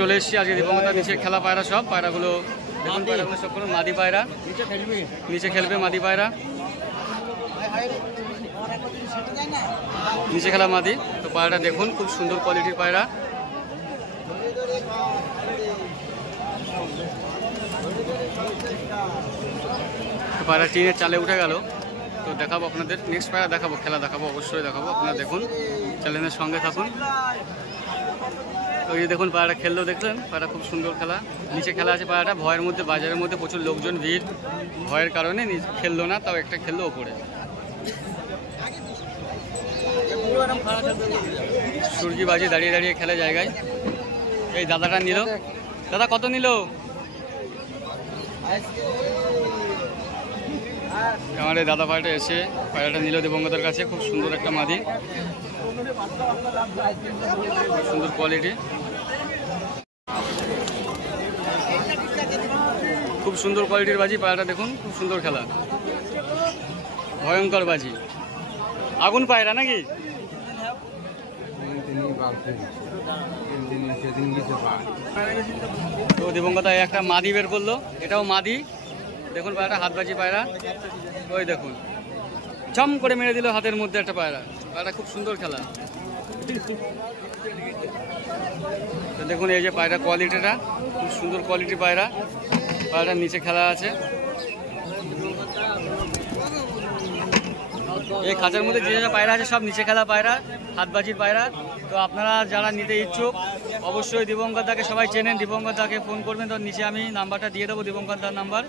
চলে এসেছি আজকে দিবঙ্গতার নিচে খেলা পায়রা সব পায়রাগুলো দেখুন, পায়রাগুলো সব কোনো মাদি পায়রা, নিচে খেলবে মাদি পায়রা, নিচে খেলা মাদি। তো পায়রাটা দেখুন, খুব সুন্দর কোয়ালিটির পায়রা। পায়রা টিনের চালে উঠে গেল। তো দেখাবো আপনাদের, নেক্সট পায়রা দেখাবো, খেলা দেখাবো, অবশ্যই দেখাবো। আপনারা দেখুন, চ্যানেলের সঙ্গে থাকুন। তো এই দেখুন পায়রাটা খেললো, দেখলেন পায়রা খুব সুন্দর খেলা। নিচে খেলা আছে পায়রাটা, ভয়ের মধ্যে, বাজারের মধ্যে প্রচুর লোকজন ভিড়, ভয়ের কারণে খেললো না, তাও একটা খেললো ওপরে। সুরগিবাজি দাঁড়িয়ে দাঁড়িয়ে খেলে জায়গায়। এই দাদাটা নিল, দাদা কত নিল? আমার এই দাদা পায়রাটা এসে পায়রাটা নিল দিবঙ্গতার কাছে। খুব সুন্দর একটা মাদি, সুন্দর কোয়ালিটি, খুব সুন্দর কোয়ালিটির বাজি পায়রাটা দেখুন, খুব সুন্দর খেলা, ভয়ঙ্কর বাজি, আগুন পায়রা নাকি? তো দিবঙ্গতা একটা মাদি বের করলো, এটাও মাদি। দেখুন পায়রাটা হাতবাজি পায়রা, ওই দেখুন ঝম করে মেরে দিল হাতের মধ্যে একটা পায়রা। পায়রা খুব সুন্দর খেলা। তো দেখুন এই যে পায়রা কোয়ালিটিটা, খুব সুন্দর কোয়ালিটির পায়রা। পায়রাটার নিচে খেলা আছে। এই খাঁচার মধ্যে যে যে পায়রা আছে সব নিচে খেলা পায়রা, হাতবাজির পায়রা। তো আপনারা যারা নিতে ইচ্ছুক অবশ্যই দিবঙ্গতাকে সবাই চেনেন, দিবঙ্গতাকে ফোন করবেন। তো নিচে আমি নাম্বারটা দিয়ে দেবো, দিবঙ্গতার নাম্বার।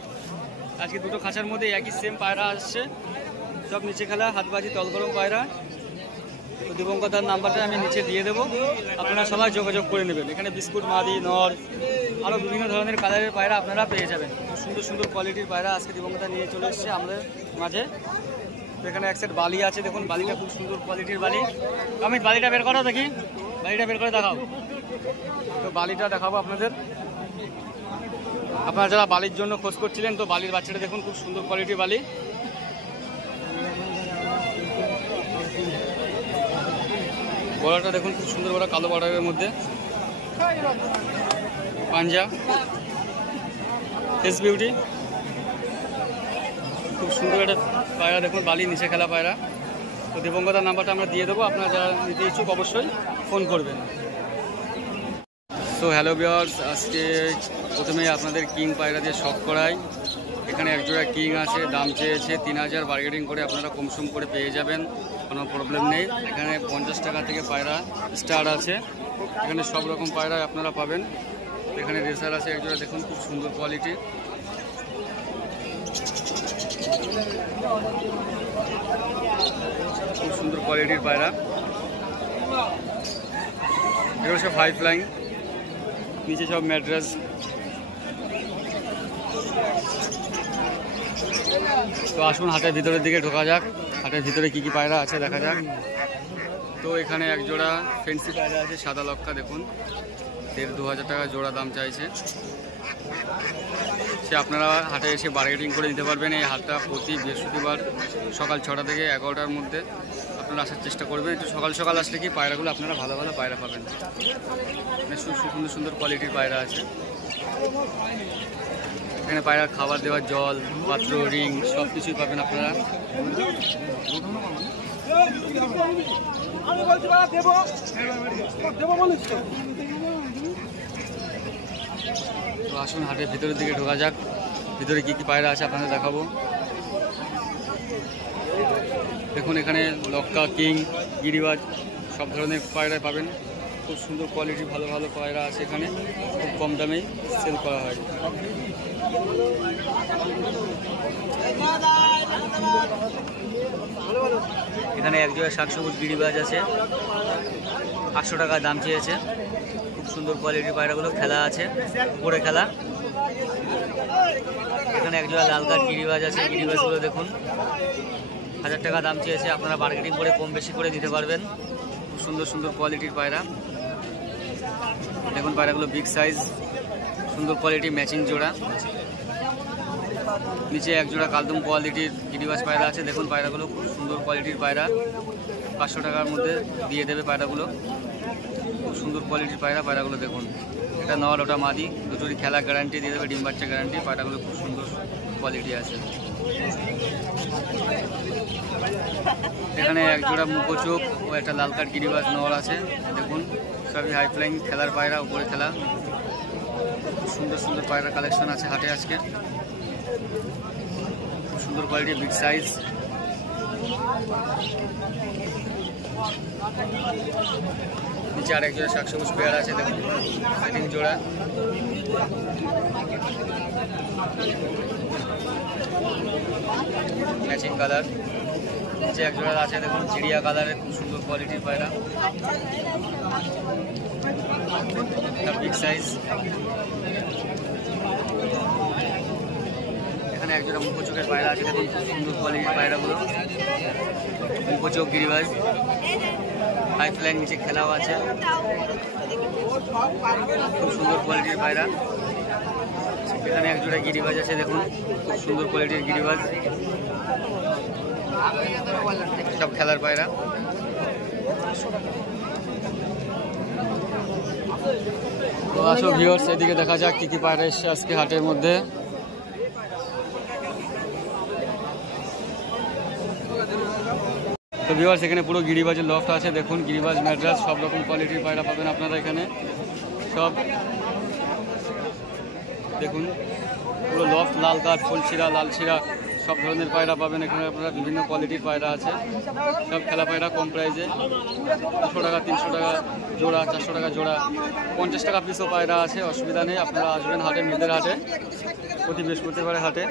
আজকে দুটো খাঁচার মধ্যে একই সেম পায়রা আসছে, সব নিচে খেলা হাতবাজি তলগরম পায়রা। তো দিবঙ্গতার নাম্বারটা আমি নিচে দিয়ে দেবো, আপনারা সবাই যোগাযোগ করে নেবেন। এখানে বিস্কুট, মাদি, নর, আরও বিভিন্ন ধরনের কালারের পায়রা আপনারা পেয়ে যাবেন। খুব সুন্দর সুন্দর কোয়ালিটির পায়রা আজকে দিবঙ্গতা নিয়ে চলে এসছে আমাদের মাঝে। তো এখানে এক সেট বালি আছে, দেখুন বালিটা খুব সুন্দর কোয়ালিটির বালি। আমি বালিটা বের করো দেখি, বালিটা বের করে দেখাও। তো বালিটা দেখাবো আপনাদের। আপনারা যারা বালির জন্য খোঁজ করছিলেন, তো বালির বাচ্চাটা দেখুন, খুব সুন্দর কোয়ালিটির বালি। গলাটা দেখুন, খুব সুন্দর বড় কালো বর্ডারের মধ্যে, পাঞ্জা, ফেস বিউটি, খুব সুন্দর একটা পায়রা। দেখুন বালি নিচে খেলা পায়রা। তো দিবঙ্গতার নাম্বারটা আমরা দিয়ে দেবো, আপনারা যারা নিতে ইচ্ছুক অবশ্যই ফোন করবেন। সো হ্যালো ভিউয়ার্স, আজকে প্রথমেই আপনাদের কিং পায়রা দিয়ে শখ করাই। এখানে একজোড়া কিং আছে, দাম চেয়েছে 3000, বার্গেনিং করে আপনারা কমসম করে পেয়ে যাবেন, কোনো প্রবলেম নেই। এখানে 50 টাকা থেকে পায়রা স্টার্ট আছে, এখানে সব রকম পায়রা আপনারা পাবেন। এখানে রেসার আছে একজোড়া, দেখুন খুব সুন্দর কোয়ালিটি, খুব সুন্দর কোয়ালিটির পায়রা। এগুলো সব হাই ফ্লাইং, নিচে সব ম্যাড্রাস। তো আসুন হাটের ভিতরের দিকে ঢোকা যাক, হাটের ভিতরে কি কি পায়রা আছে দেখা যাক। তো এখানে এক জোড়া ফেন্সি পায়রা আছে, সাদা লক্কা, দেখুন 1500-2000 টাকা জোড়া দাম চাইছে। সে আপনারা হাটে এসে বার্গেনিং করে নিতে পারবেন। এই হাটটা প্রতি বৃহস্পতিবার সকাল 6টা থেকে 11টার মধ্যে আপনারা আসার চেষ্টা করবেন। একটু সকাল সকাল আসলে কি পায়রাগুলো আপনারা ভালো ভালো পায়রা পাবেন, সুন্দর সুন্দর কোয়ালিটির পায়রা আছে। এখানে পায়রার খাবার দেওয়ার জল, পাত্র, রিং সব কিছুই পাবেন আপনারা। তো আসুন হাটের ভিতরের দিকে ঢোকা যাক, ভিতরে কি কি পায়রা আছে আপনাদের দেখাবো। দেখুন এখানে লক্কা, কিং, গিরিবাজ সব ধরনের পায়রা পাবেন। খুব সুন্দর কোয়ালিটি, ভালো ভালো পায়রা আছে এখানে, খুব কম দামেই সেল করা হয়। এখানে একজোড়া 7 সবুজ গিরিবাজ আছে, 800 টাকা দাম চেয়েছে। খুব সুন্দর কোয়ালিটির পায়রাগুলো, খেলা আছে উপরে খেলা। এখানে একজোড়া লাল কাঠ গিরিবাজ আছে, গিরিবাজগুলো দেখুন 1000 টাকা দাম চেয়েছে, আপনারা বার্গেনিং করে কম বেশি করে দিতে পারবেন। খুব সুন্দর সুন্দর কোয়ালিটির পায়রা, দেখুন পায়রাগুলো বিগ সাইজ, সুন্দর কোয়ালিটি, ম্যাচিং জোড়া। নিচে এক জোড়া কালদম কোয়ালিটির গিরিবাজ পায়রা আছে, দেখুন পায়রাগুলো খুব সুন্দর কোয়ালিটির পায়রা, 500 টাকার মধ্যে দিয়ে দেবে পায়রাগুলো। খুব সুন্দর কোয়ালিটির পায়রা, পায়রাগুলো দেখুন। একটা নর ওটা মাদি, দুটোরই খেলা গ্যারান্টি দিয়ে দেবে, ডিম বাচ্চা গ্যারান্টি। পায়রাগুলো খুব সুন্দর কোয়ালিটি আছে। এখানে এক জোড়া মুখোচোক ও একটা লাল কাঠ গিরিবাজ নর আছে, দেখুন সবই হাই ফ্লাইং খেলার পায়রা, উপরে খেলা। সুন্দর সুন্দর পায়রা কালেকশন আছে হাটে আজকে, খুব সুন্দর কোয়ালিটি, বিগ সাইজ। নিচে আরেক জোড়া শাক সবুজ পেয়ার আছে, দেখুন সেটিং জোড়া। Matching colour. নিচে এক জোড়া আছে, দেখুন চিড়িয়া কালারের, খুব সুন্দর কোয়ালিটির পায়রা, বিগ সাইজ। এখানে এক জোড়া মুখোচোকের পায়রা আছে, দেখুন খুব সুন্দর কোয়ালিটির পায়রাগুলো, মুখোচোক গিরিবাজ, হাই ফ্লাইং, নিচে খেলাও আছে, খুব সুন্দর কোয়ালিটির পায়রা। এখানে এক জোড়া গিরিবাজ আছে, দেখুন খুব সুন্দর কোয়ালিটির গিরিবাজ, সব খেলার পায়রা। তো আসো ভিউয়ার্স, এদিকে দেখা যাক কি কি পায়রা এসছে আজকে হাটের মধ্যে। তো ভিউয়ার্স, এখানে পুরো গিরিবাজের লফট আছে, দেখুন গিরিবাজ, ম্যাড্রাস, সব রকম কোয়ালিটির পায়রা পাবেন আপনারা এখানে। সব দেখুন পুরো লফট, লাল কাঠ, ফুলছিরা, লাল ছিরা, সব ধরনের পায়রা পাবেন এখানে আপনারা। বিভিন্ন কোয়ালিটির পায়রা আছে, সব খেলা পায়রা, কম প্রাইসে, 200 টাকা, 300 টাকা জোড়া, 400 টাকা জোড়া, 50 টাকা পিসও পায়রা আছে। অসুবিধা নেই, আপনারা আসবেন হাটে, মেয়েদের হাটে, প্রতি বৃহস্পতিবারে হাটে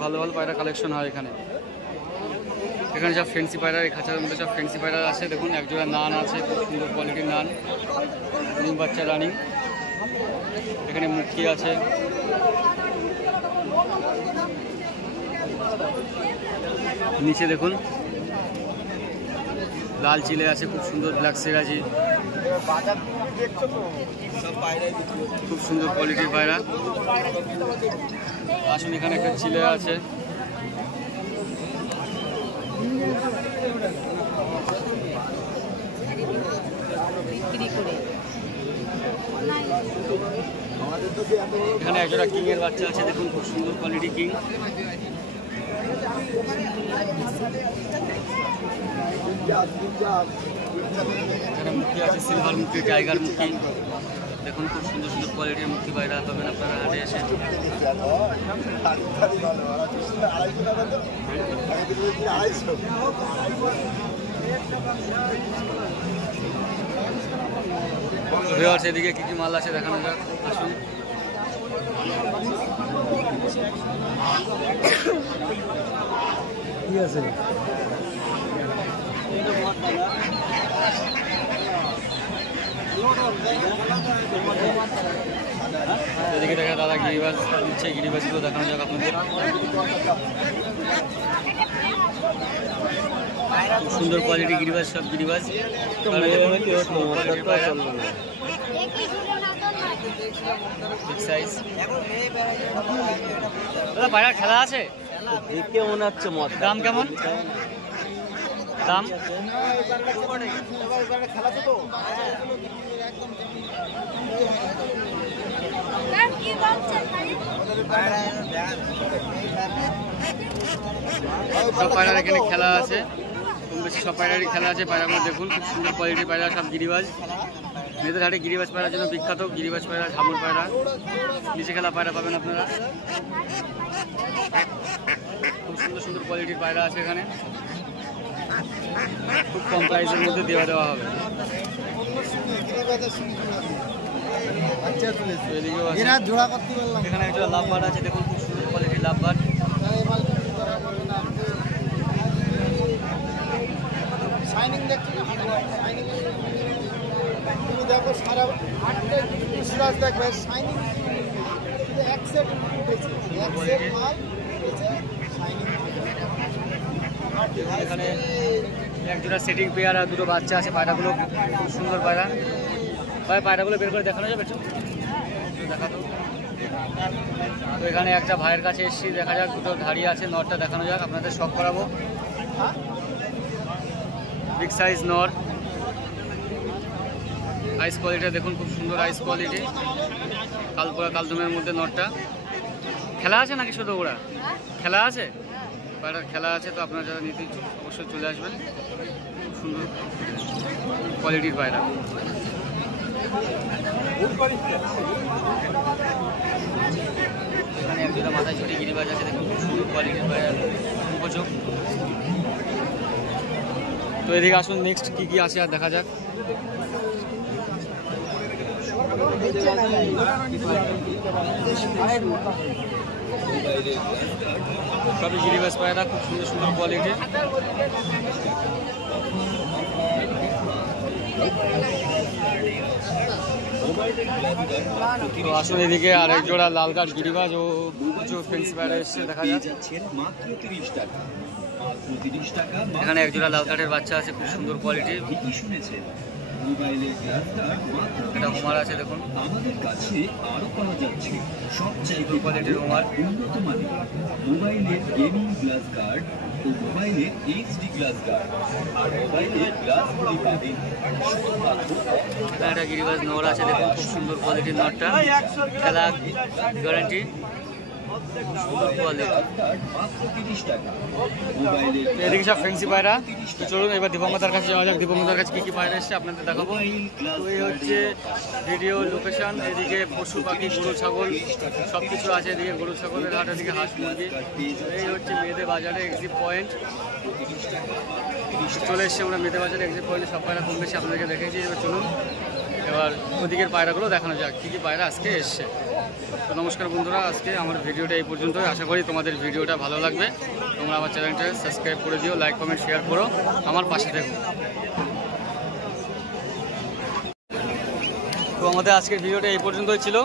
ভালো ভালো পায়রা কালেকশন হয় এখানে। এখানে সব ফ্যান্সি পায়রা, এই খাঁচার মধ্যে সব ফ্যান্সি পায়রা আছে, দেখুন এক জোড়া নান আছে, খুব সুন্দর কোয়ালিটির নান, ডিম বাচ্চা রানিং। এখানে মুক্তি আছে, নিচে দেখুন লাল চিলে আছে, খুব সুন্দর ব্ল্যাক সিরাজি, খুব সুন্দর কোয়ালিটির পায়রা। আসুন, এখানে একটা চিলে আছে, এখানে একজোড়া কিং এর বাচ্চা আছে, দেখুন খুব সুন্দর কোয়ালিটি কিং। এখানে মুখী আছে, সিলভার মুখী, টাইগার মুখী, দেখুন খুব সুন্দর সুন্দর কোয়ালিটির মুখী পায়রা পাবেন আপনারা হাটে এসে। ভিউয়ার্স, এদিকে কি কি মাল আছে দেখানো যাক, আসুন। কি আছে এদিকে দেখা দাদা গিরিবাজ নিচ্ছে, গিরিবাজগুলো দেখানো যাক আপনাদের। খুব সুন্দর কোয়ালিটি গিরিবাজ, সব গিরিবাজ সাইজ। দাদা পায়রা খেলা আছে, কেমন হচ্ছে মত, দাম কেমন? দাম সব পায়রার এখানে খেলা আছে, কম বেশি সব পায়রারই খেলা আছে। পায়রাগুলো দেখুন খুব সুন্দর কোয়ালিটির পায়রা, সব গিরিবাজ। মেয়েদের হাটে গিরিবাজ পায়রার জন্য বিখ্যাত, গিরিবাজ পায়রা, ঝামুর পায়রা, নিচে খেলা পায়রা পাবেন আপনারা। খুব সুন্দর সুন্দর কোয়ালিটির পায়রা আছে এখানে, খুব কম প্রাইসের মধ্যে দেওয়া হবে। এখানে একটা লাভবার্ড আছে, দেখুন খুব সুন্দর কোয়ালিটির লাভবার্ড। দেখো সারা দেখবে শাইনিং, এক সেট মাল, এখানে এক জোড়া সেটিং পেয়ার আর দুটো বাচ্চা আছে। পায়রাগুলো খুব সুন্দর পায়রা, পায়রাগুলো বের করে দেখানো যাবে একটু, দেখাতো। তো এখানে একটা ভাইয়ের কাছে এসেছি, দেখা যাক দুটো ধাড়ি আছে, নরটা দেখানো যাক, আপনাদের শখ করাবো। বিগ সাইজ নর, আইস কোয়ালিটি দেখুন খুব সুন্দর আইস কোয়ালিটি। কালদমের মধ্যে নটটা। খেলা আছে নাকি শুধু ওরা? খেলা আছে, পায়রার খেলা আছে। তো আপনারা যারা নিতে ইচ্ছুক অবশ্যই চলে আসবেন। খুব সুন্দর কোয়ালিটির পায়রা। এখানে একজোড়া মাথায় ছুটি গিরিবাজ আছে, দেখুন খুব সুন্দর কোয়ালিটির পায়রা, উপযোগ। তো এদিকে আসুন, নেক্সট কি কি আছে আর দেখা যাক। সবই গিরিবাজ পায়রা, খুব সুন্দর সুন্দর কোয়ালিটির। তো আসুন এদিকে আর এক জোড়া লাল কাঠ গিরিবাজ ও কিছু ফেন্সি পায়রা এসছে, দেখা যাচ্ছে। এখানে এক জোড়া লাল কাঠের বাচ্চা আছে, খুব সুন্দর কোয়ালিটির। এটা হোমার আছে, দেখুন আমাদের কাছে আরো পাওয়া যাচ্ছে সবচেয়ে কোয়ালিটির হোমার। উন্নত মানের মোবাইলের গেমিং গ্লাস গার্ড ও মোবাইলের এইচডি গ্লাস গার্ড আর মোবাইলের গ্লাস ঘড়ি পাবেন শুধুমাত্র এখানে একটা গিরিবাজ নর আছে, দেখুন খুব সুন্দর কোয়ালিটির নরটা, খেলা গ্যারান্টি, সুন্দর কোয়ালিটি। মাত্র 30 টাকা মোবাইলের এদিকে সব ফেন্সি পায়রা। তো চলুন এবার দীপঙ্করদার কাছে যাওয়া যাক, দীপঙ্করদার কাছে কী কী পায়রা এসছে আপনাদের দেখাবো। তো এই হচ্ছে ভিডিও লোকেশন। এদিকে পশু পাখি, গরু ছাগল সব কিছু আছে। এদিকে গরু ছাগলের হাট, এদিকে হাঁস মুরগি। এই হচ্ছে মেয়েদের বাজারে এক্সিট পয়েন্ট। চলে এসছে আমরা মেয়েদের বাজারে এক্সিট পয়েন্টে। সব পায়রা কম বেশি আপনাদেরকে দেখেছি। এবার চলুন এবার ওদিকের পায়রাগুলো দেখানো যাক, কী কী পায়রা আজকে এসছে। তো নমস্কার বন্ধুরা, আজকে আমার ভিডিওটা এই পর্যন্তই। আশা করি তোমাদের ভিডিওটা ভালো লাগবে। তোমরা আমার চ্যানেলটা সাবস্ক্রাইব করে দিও, লাইক কমেন্ট শেয়ার করো, আমার পাশে থেকো। তো আমাদের আজকের ভিডিওটা এই পর্যন্তই ছিল।